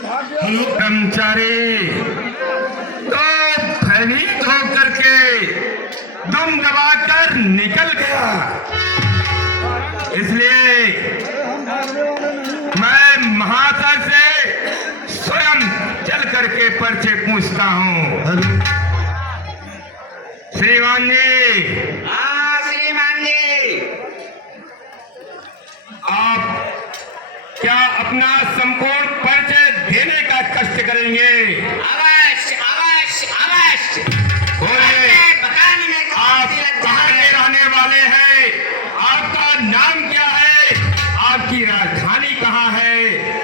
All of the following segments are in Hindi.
हेलो कर्मचारी तो भयभीत होकर के दुम दबाकर निकल गया। इसलिए मैं महाशय से स्वयं चल करके पर्चे पूछता हूँ। श्रीमान जी। हाँ श्रीमान जी। आप क्या अपना संपूर्ण परिचय देने का कष्ट करेंगे? अवश्य अवश्य अवश्य। बोलिए, बताने में आप कहाँ के रहने वाले हैं? आपका नाम क्या है? आपकी राजधानी कहाँ है?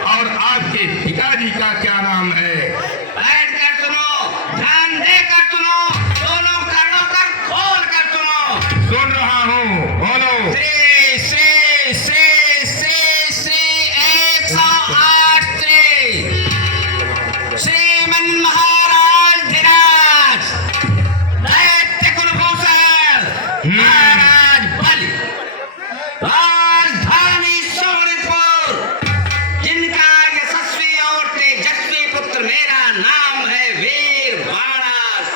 और आपके पिताजी का क्या नाम है? बैठ कर सुनो, ध्यान देकर सुनो, दोनों कर्णों कर खोल कर सुनो। सुन रहा हूँ, बोलो। श्री श्री श्री श्री श्री 108 श्रीमन महाराज धीराज दैत्य कुलभूषण महाराज बलि राजधानी सोमनाथपुर, जिनका यशस्वी और तेजस्वी पुत्र मेरा नाम है वीर बाणास।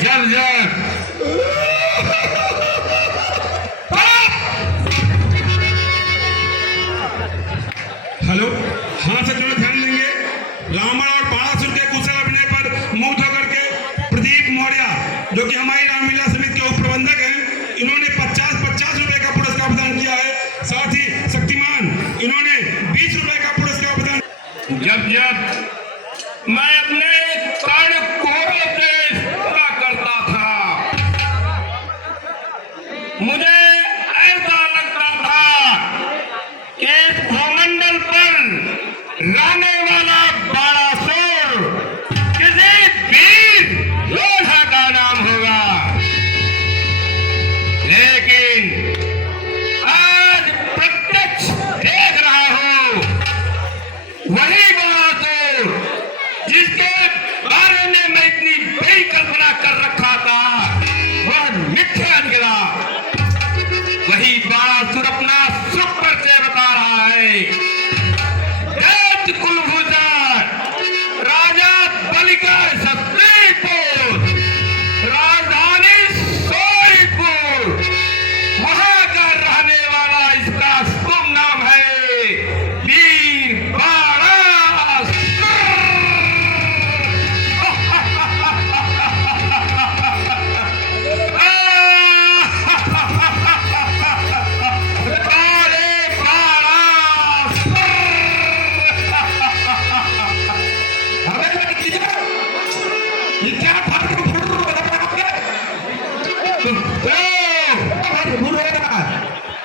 जब जब हेलो, हाँ सर, थोड़ा ध्यान देंगे। रावण और बाणासुर के कुशल अभिनय पर मुग्ध होकर के प्रदीप मौर्य, जो कि हमारी रामलीला समिति के उप प्रबंधक हैं, इन्होंने 50-50 रुपए का पुरस्कार प्रदान किया है। साथ ही शक्तिमान, इन्होंने 20 रुपए का पुरस्कार प्रदान। जब जब मैं अपने कर्ण कोरों से पूरा करता था, मुझे ऐसा लगता था कि इस भूमंडल पर रहने वाला बाणासुर किसी वीर योद्धा का नाम होगा। लेकिन आज प्रत्यक्ष देख रहा हूं, वही बाणासुर जिसके बारे में मैं इतनी बड़ी कल्पना कर रखा था, वह मिथ्या निकला। वही बाणासुर अपना सुख परिचय बता रहा है। दैत्य कुलभूषण राजा बलि का सस्त्री पुत्र, राजधानी सोमनाथपुर, वहां का रहने वाला इसका शुभ नाम है वीर बाणासुर।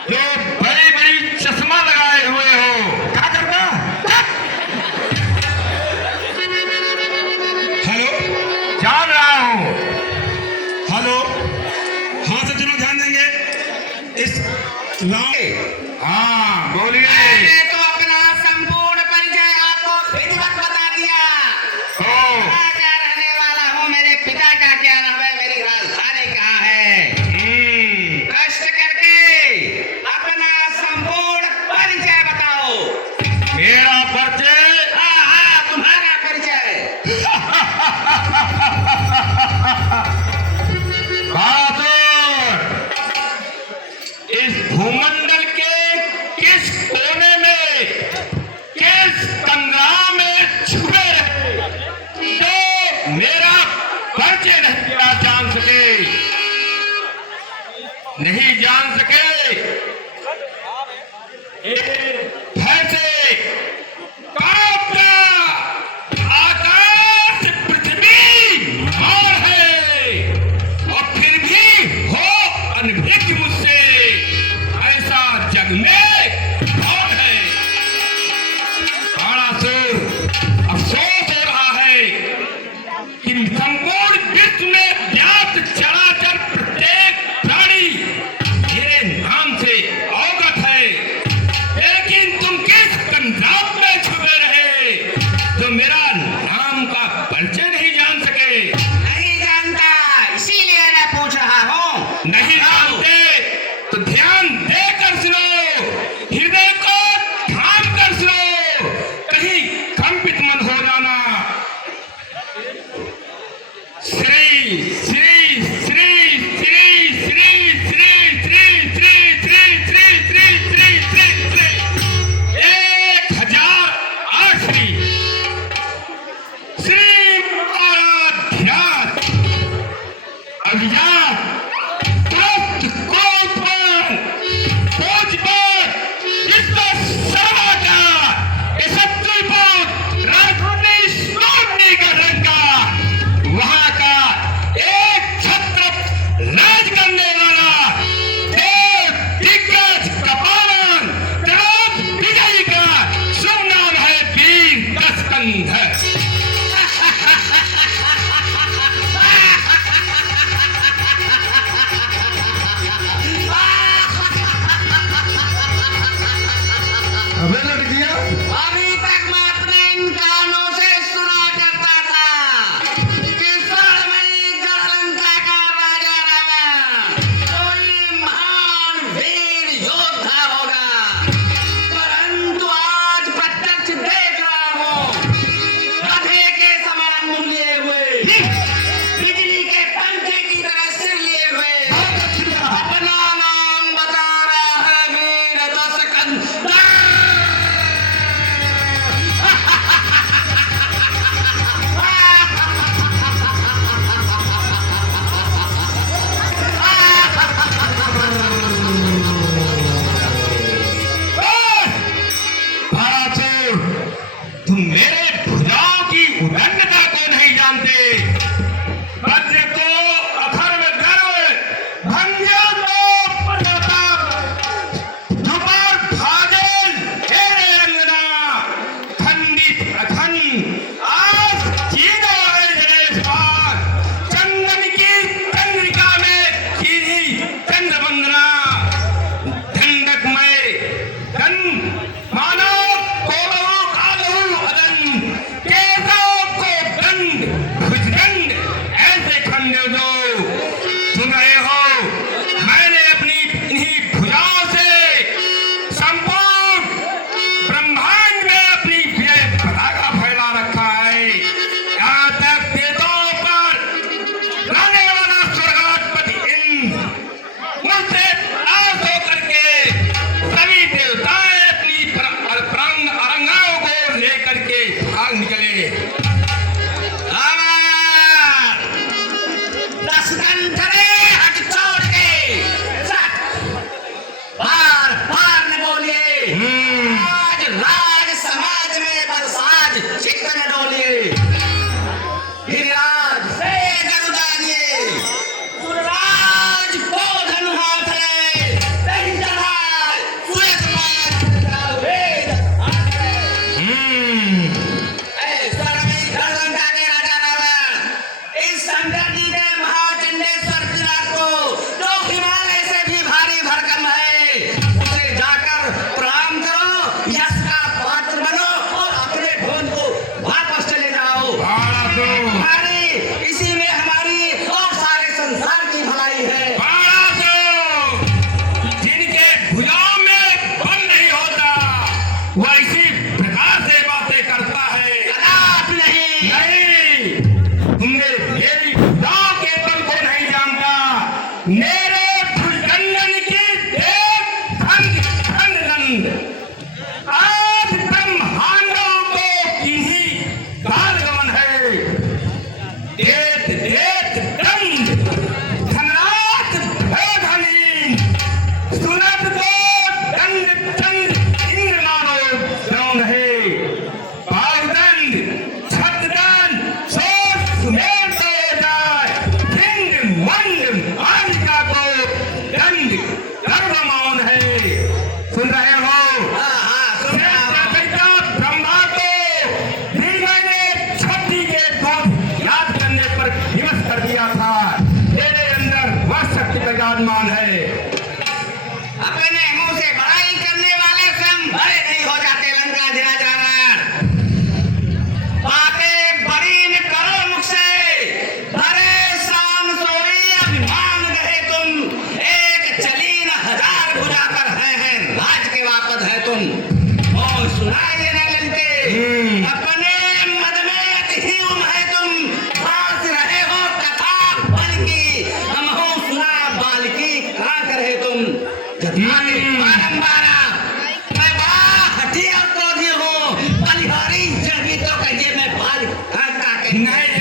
जो बड़ी बड़ी चश्मा लगाए हुए हो, क्या करना? हेलो जान रहा हूं। हेलो, हाँ सर, चलो ध्यान देंगे। इस हाँ बोलिए। मैंने तो अपना संपूर्ण परिचय आपको विधिवत बता दिया। ओ, कहाँ का रहने वाला हूँ, मेरे पिता का क्या नाम है, मेरी राजधानी कहाँ है। कष्ट करके अपना संपूर्ण परिचय बताओ। मेरा परिचय हाँ हाँ, तुम्हारा परिचय। बहादुर इस भूमंडल के किस कोने में, किस संग्राम में छुपे रहे, तो मेरा परिचय नहीं जान सके। भय से कांपता आकाश पृथ्वी और है, और फिर भी हो अनभिज्ञ मुझसे, ऐसा जग में कौन है। बाणासुर अफसोस हो रहा है कि संपूर्ण विश्व में व्याप्त चराचर प्रत्येक प्राणी मेरे नाम से अवगत है, लेकिन तुम किस कंधाप में छुपे रहे जो मेरा नाम का जानते तो ध्यान देकर सुनो, हृदय को थाम कर सुनो, कहीं कंपित मन हो जाना। श्री श्री श्री श्री श्री श्री श्री श्री श्री श्री श्री श्री श्री श्री 1008 श्री श्री आध्यात्म अभियान तुरंत कोटवान फौजदार विश्व सर्वाधिकार ये शत्रुपुर राजधानी सोनी का रंगा वहां का एक छत्र राज करने वाला देव दिग्गज कपालन जनाब विजयी का शुभ नाम है वीर दशकंधर। अबे लड़कियां, अभी तक मैं अपने इन कानों से सुना करता था कि स्वर्णमयी गढ़लंका का राजा रावण कोई महान वीर योद्धा होगा, परंतु आज प्रत्यक्ष देख रहा हूँ गधे के समान मुंह लिए हुए, बिजली के पंखे की तरह सिर लिए हुए अपना नाम बता रहा है वीर दशकंधर। भारासुर, तुम मेरे भुजाओं की उदंडता को नहीं जानते। वज्र को अथर्व गर्व, भंग्या को प्रताप, द्रुपद भाजन हेरे अंगना, खंडित अखंड आज जीना है जनेश्वर, चंदन की चंद्रिका में खीरी चंद्रवंदना, दंडकमय दंड मानो कोलहु कालहु अदन, केसव को दंड भुजदंड ऐसे खंडे दो। सुन रहे हो, मैंने अपनी इन्हीं भुजाओं से संपूर्ण ब्रह्मांड में अपनी विजय पताका फैला रखा है। यहाँ तक वेदों पर रहने वाला स्वर्गाधिपति इंद्र मुझसे नाश होकर के सभी देवताएं अपनी प्रांग अरंगाओं को लेकर के भाग निकले। दशकंधरे हट छोड़ के बार बार न बोलिए, आज राज समाज में बरसात चित्त न डोलिए, गिरिराज से गरुड़ानिए, सुरराज को धनु हाथ ले, दंडराज सूरजराज का वेद हाथ ले। स्वर्णमयी गढ़लंका के राजा रावण इस शंकर जी के महाचंडेश्वर विराट को जो हिमालय से भी भारी भरकम है, उसे जाकर प्रणाम करो, यश का पात्र बनो और अपने भवन को वापस चले जाओ। हमारी इसी में हमारी और सारे संसार की भलाई है। भारासुर, जिनके भुजाओं में बल नहीं होता वह इसी प्रकार से बातें करता है। कदापि नहीं। नहीं, तुमने मेरी भुजाओं के बल को नहीं जानता। मेरे भुजगंडन की देव धन धन नंद आज ब्रह्मांडों को किन्हीं कालगमन है। देत देत दंड धनराज भयधनी, सुनत को दंड दंड इंद्र मानो द्रोण है। बाहुदंड छत्रदंड सोच सुमेर से जाए, पिंड मंड आलिका को दंड गर्वमान है। सुन रहे हो? ब्रह्मा को भी मैंने छठी के दूध याद करने पर विवश कर दिया था। तेरे अंदर वह शक्ति विराजमान है। अपने मुंह से बड़ाई करने वाले स्वयं बड़े नहीं हो जाते। लंका धिराज रावण बातें बड़ी न करो मुझसे, भरे शाम सोई अभिमान रहे तुम। गद्दारी बारंबारा मैं बड़ा हठी और क्रोधी हूँ बलिहारी जब भी तो कहिए मैं बाल काटे नहीं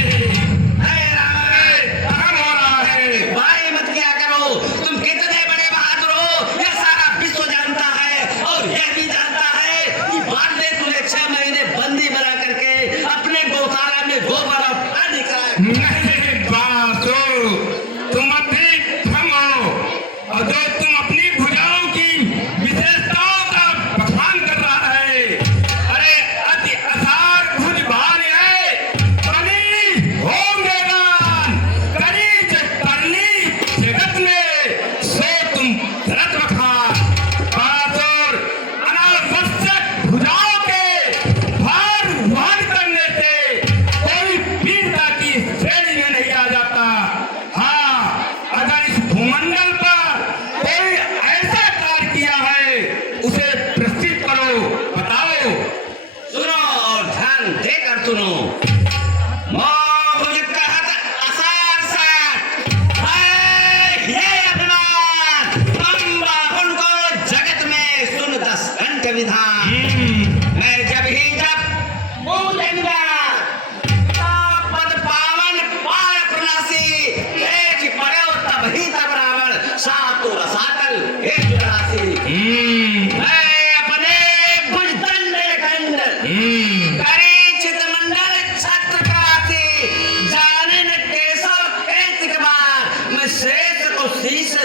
कम हो रहा है। भाई मत क्या करो तुम कितने बड़े बहादुर हो यह सारा विश्व जानता है और यह भी जानता है कि बाद में तुम्हें 6 महीने बंदी बना करके अपने गौशाला में गोबर और पानी करा नहीं बासो, तुम अभी थम हो और जो तुम अपनी भुजाओं की विशेषताओं का बखान कर रहा है। अरे अति असार भुज भारी है, बनी होंगे गान, करी करनी जगत में, सो तुम धरत बखान। बासुर अनावश्यक भुजाओं के भार वहन करने से कोई वीरता की श्रेणी में नहीं आ जाता। हाँ, अगर इस भूमंडल पर कोई ऐसा कार्य किया है उसे प्रस्तुत करो, बताओ। सुनो और ध्यान देकर सुनो मुझे कहत आसार साथ है ये अभिमान हम बाहुन को जगत में सुन 10 घंटे विधान मैं जब मूलंगा पद पावन पार प्रणासी तेज पड़े तब ही तब रावण सातु रसातल हे जुरासी मैं अपने भुजदंड खंड करी चितमंडल छत्रकासी जाने न केशव कैतिक बार मैं शेष को शीश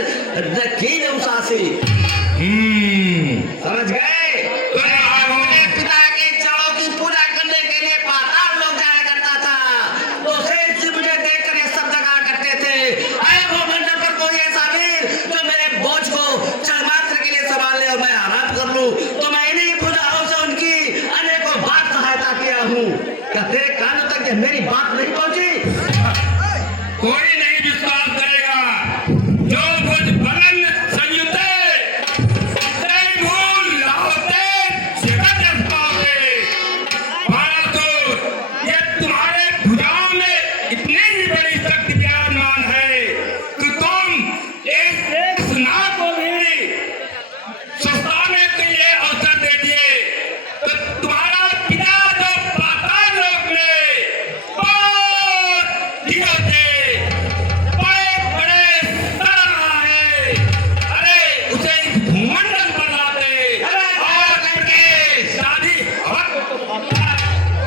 रखी उसासी समझ गए मैं अपने पिता के चरणों की पूजा करने के लिए पाताल लोक जाया करता था तो शेष जी मुझे देखकर ये सब जगह करते थे अरे भूमंडल पर कोई ऐसा वीर जो मेरे बोझ को क्षण मात्र के लिए संभाल ले और मैं आराम कर लूं तो मैं इन्हीं भुजाओं से उनकी अनेकों बात सहायता किया हूँ क्या तेरे कानों तक ये मेरी बात नहीं पहुंची कोई नहीं विश्वास करेगा। जो भुज बलन संयुते, तेरी भूल लाहोते, जगत जस पाओगे। बासुर, ये तुम्हारे भुजाओं में इतनी ही बड़ी शक्ति विराजमान है कि तुम एक स्नाह को भी सुस्ताने के लिए अवसर दे दिए। तो तुम्हारा पिता जो पाताल लोक में बहुत दिनों से बड़े सड़ रहा है, अरे उसे इस भूमंडल पर लाते और करके शादी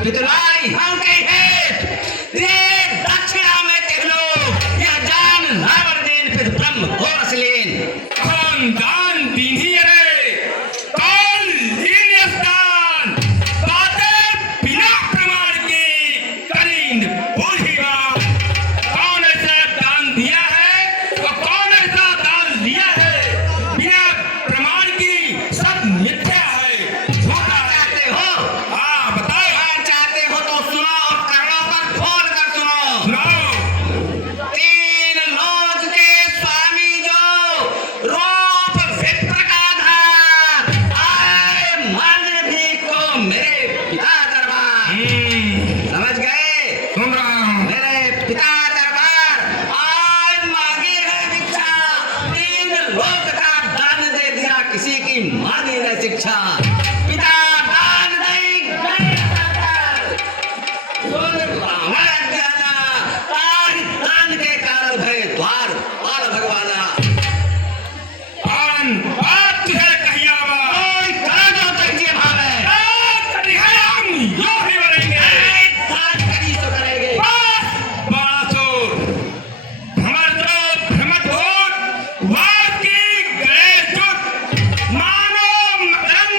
पितलाई हम कहे ये दक्षिणा में कहलो यह जान लावर दिन फिर ब्रह्म घोरस लेन खानदान दीन ही रे कौन लीन स्थान बातें बिना प्रमाण की करीन बूढ़ी बात। कौन ऐसा दान दिया है और कौन ऐसा दान लिया है बिना प्रमाण की सब मिथ्या है, झूठा है। चाहते हो हाँ बताओ। हाँ चाहते हो तो सुनो और कर्णों पर खोल कर सुनो सुनाओ। 3 लोक के स्वामी जो रूप विप्र का धार आए मांगने भी को मेरे पिता दरबार समझ गए सुन रहा हूँ। मेरे पिता दरबार आज मांगी है भिक्षा 3 लोक का दान दे दिया किसी की मानी न शिक्षा पिता दान नहीं गए दातार। सुन ब्राह्मण अज्ञाना आज दान के कारण भय द्वार और भगवाना आन बात तुझे कहिया बा। कोई कर दो तक जी भावे कभी है हम यो ही बनेंगे। दान करी तो करेंगे बासुर, भ्रमर जो भ्रमत होत, वाकी गए जुट, मानो मदन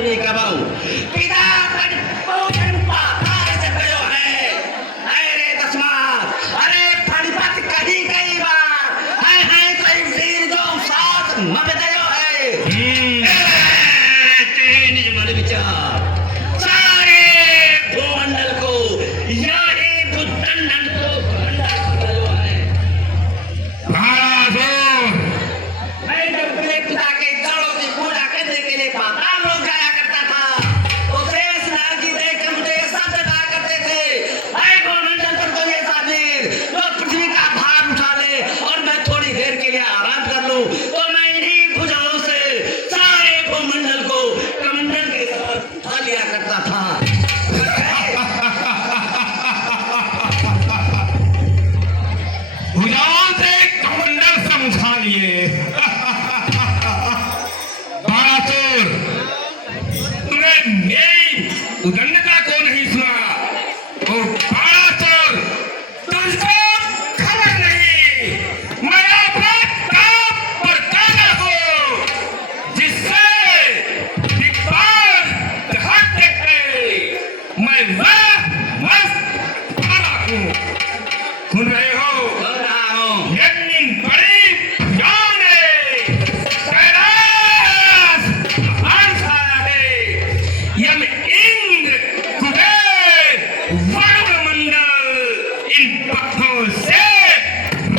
सुनी कबाऊ पिता तन भोजन पाताल से गयो है अरे दसमात अरे फणिपत कहीं कई बार है कई वीर जो साथ मत गयो है तेज मन विचार सारे भूमंडल को यानी बुद्धंडन को खंडन गयो है मैं जब अपने पिता के चरणों की पूजा करने के लिए पाताल लोक जाया करता था तो शेष नाग जी देख कर मुझे सब बता करते थे ऐ भूमंडल पर तो ये साधीर जो पृथ्वी का भार उठा ले और मैं थोड़ी देर के लिए आराम कर लूं तो मैं इन्हीं भुजाओं से सारे भूमंडल को कमंडल के साथ उठा लिया करता था भुजाओं से कमंडल समझा लिए बारासुर, तूने मेरी उदंडता को नहीं सुना। ओ बारासुर, तुझको खबर नहीं, मैं अपना काम पर काला हूँ, जिससे दिक्पाल हटते हैं। मैं वह मस्त काला हूँ। सुन रहे हो? सुन रहा हूं यज्ञ बड़ी भुजाओं ने कैलाश आंसाया है। यम इंद्र कुबेर वरुण मंडल इन पक्षों से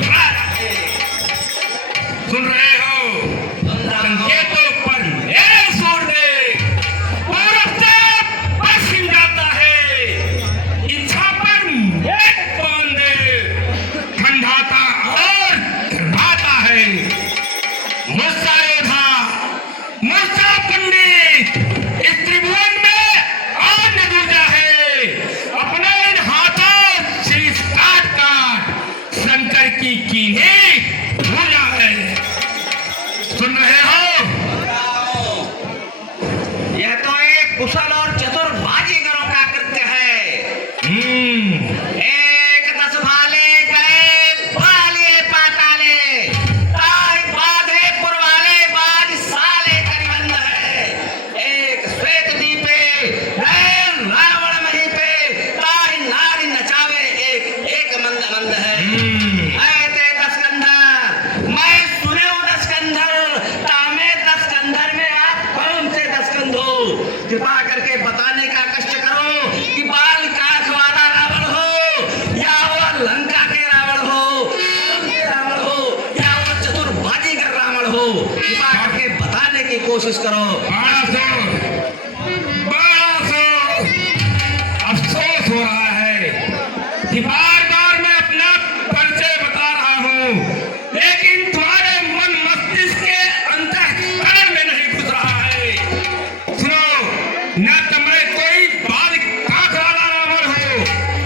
राजा है। सुन रहे हो? संकेतों पर मेरे सूर्य पूरब से पश्चिम जाता है। इच्छा पर मेघ बांध ठंडाता और गर्माता है। मुझसा योद्धा, मुझसा पंडित इस त्रिभुवन में और न दूजा है। अपने इन हाथों से इस काट शंकर की कीनी भूजा है। सुन रहे हो? यह तो एक कुशल और चतुर बाजीगरों का कृत्य है एक 10 भाले गए भाले पाताले ताई बाधे पुरवाले बाज साले करिबंद है एक श्वेत दीपे गए रावण मही पे ताई नारी नचावे एक मंद मंद है ऐते 10 कंधर मैं सुने हूं 10 कंधर तामे 10 कंधर में आप कौन से 10 कंधो कृपा करके बताने का कष्ट करो कि बाल काख वाला रावण हो या वो लंका के रावण हो रावण हो या वो चतुर बाजीगर रावण हो कृपा करके बताने की कोशिश करो बारासुर, बारासुर, अफसोस हो रहा है कि बार-बार मैं अपना परिचय बता रहा हूँ, लेकिन तुम्हारे मन मस्तिष्क के अंतःकरण में नहीं घुस रहा है। सुनो, न तो मैं कोई बाल काख वाला रावण हूँ,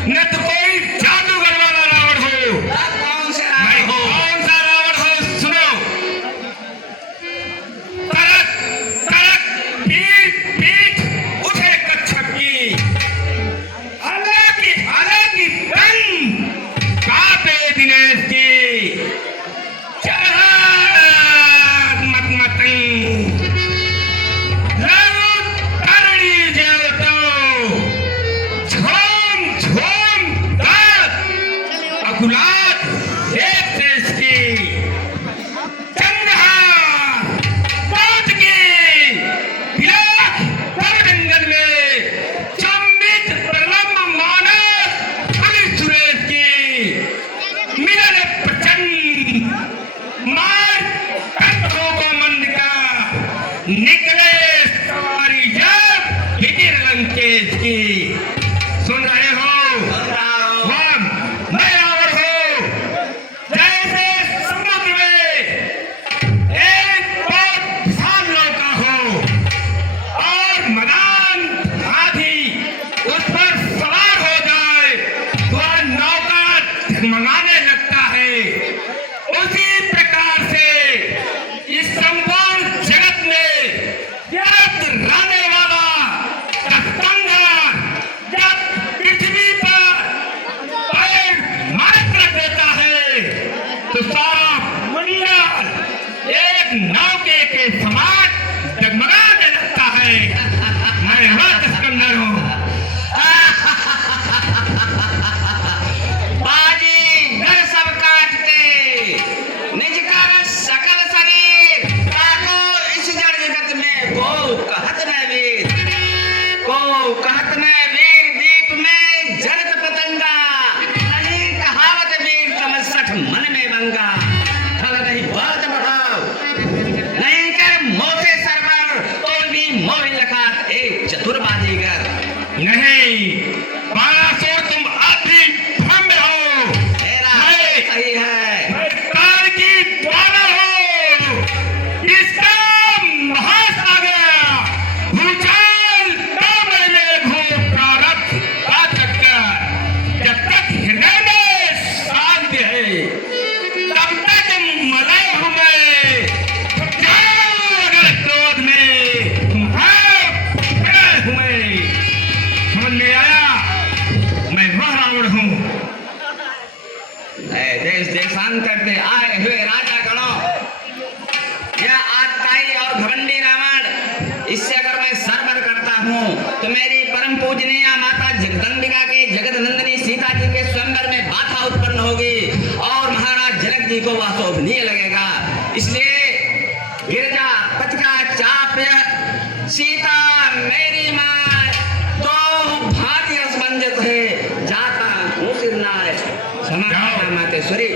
न तो कोई जादूगर वाला रावण हूँ। आप कौन से मैं रावण हो कौन सा रावण हूँ? सुनो, तरक तरक पीठ पीठ उठे कच्छप की, हालांकि तन कापे दिनेश की, चढ़ा मतमतंग लघु करणी जेवतो, झोम झोम दात अकुलात देश देश की, चंद्रहार कोट की, तिलक तव जंगल में, चंबित प्रलंब मानस पुलिस सुरेश की, मिलन प्रचंड मार कंठों को मंद का, निकले सवारी जब हिजिर लंकेश की। सुन रहे हो? मैं रावण हूँ, जैसे समुद्र में एक बहुत विशाल नौका हो और मदान हाथी उस पर सवार हो जाए तो वह नौका डगमगाने लगता है। उसी प्रकार से इस संपूर्ण जगत में व्याप्त रहने वाला 10 कंधर मोहि लखात एक चतुर बाजीगर। नहीं बाणासुर, तुम अति भ्रम में हो। तेरा मैं- सही है। मैं काल की बानर हूँ, इसका महासागर भूचाल का मैंने घूम प्रारब्ध का चक्कर। जब तक हृदय में शांति है तब तक मलय हूँ मैं। जाओ अगर क्रोध में तुम्हारा हूँ मैं। समझ में आया? मैं वह रावण हूँ। देश देशांतर से आए हुए राजा गणों, यह आतताई और घमंडी रावण, इससे अगर मैं सरबर करता हूँ तो मेरी परम पूजनीय माता जगदम्बिका के जगत नंदिनी सीता जी के स्वयंवर में बाधा उत्पन्न होगी और महाराज जनक जी को वह शोभनीय लगेगा। इसलिए गिरजा पचका चाप्य सीता मेरी माँ तो भाग्य असमंजस है। जाता हूँ सिरनाय समाचार मातेश्वरी।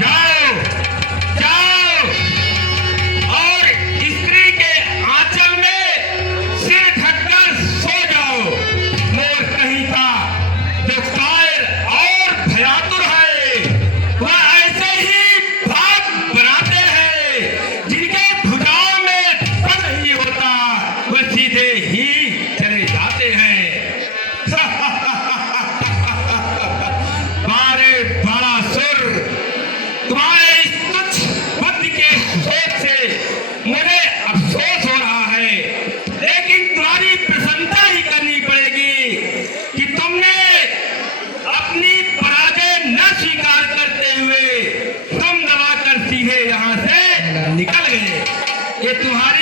जाओ जाओ और स्त्री के आंचल में सिर ढककर सो जाओ। मोर कहीं का जो कायर और भयातुर है वह ऐसे ही भाग बनाते हैं। जिनके भुजाओं में पद नहीं होता वह सीधे ही चले जाते हैं। बारे बाणासुर, तुम्हारे इस तुच्छ बुद्धि के सोच से मुझे अफसोस हो रहा है, लेकिन तुम्हारी प्रशंसा ही करनी पड़ेगी कि तुमने अपनी पराजय न स्वीकार करते हुए तुम दबाकर सीधे यहाँ से निकल गए। ये तुम्हारे